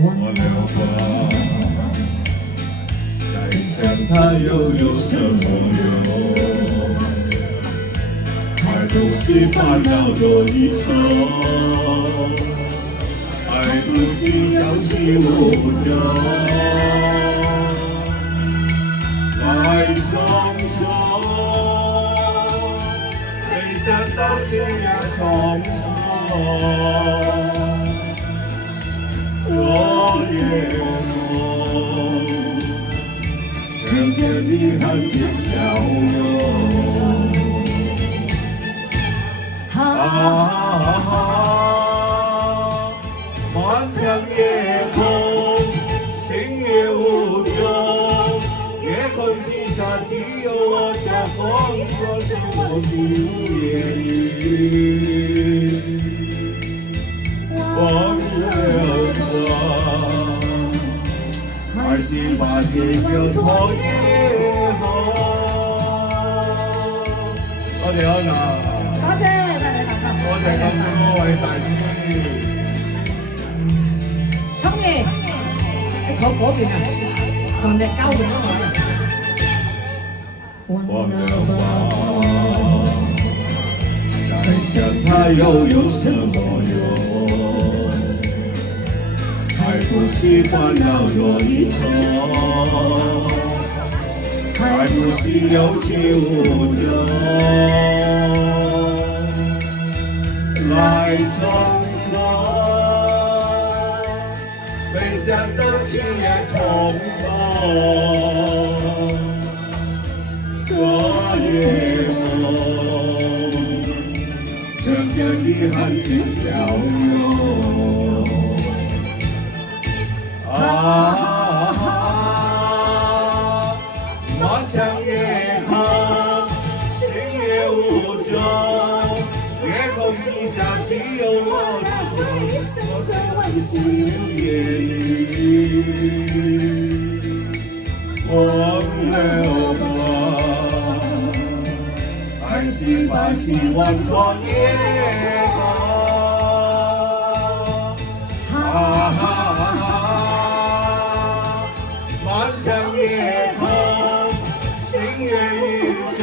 忘了吧，再想他又有什么用？还不是烦恼多一重，还不是有始无終，來匆匆，沒想到這樣匆匆。昨夜夢，想見你含着笑容。漫長夜空，星夜無蹤，夜空之上只有我在風霜中，我是無言語。忘了吧，還是把心交託夜空。多謝安娜，多謝多謝咁多位大師兄。通爺，你坐嗰邊啊，同隻交換嗰個。忘了吧，再想他又有什麼用？還不是煩惱多一重，還不是有始無終，來匆匆，沒想到竟然匆匆。昨夜夢，想見你含着笑容。漫長夜空，星夜無蹤，夜空之上只有我在回首，我是無言語。忘了吧，還是把希望托夜空。漫長夜空，星夜無蹤，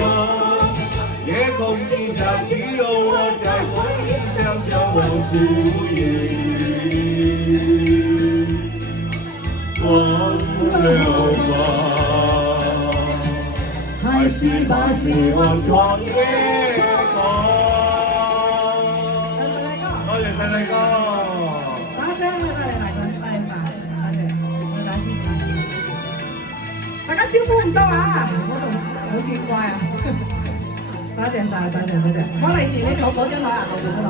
夜空之上只有我在微笑着，我是無言語。忘了吧，還是把希望托夜空。多謝細細哥。大家招呼唔多啊！我仲好見怪啊！多謝晒，多謝多謝。我利是你坐嗰張台啊，後邊嗰度。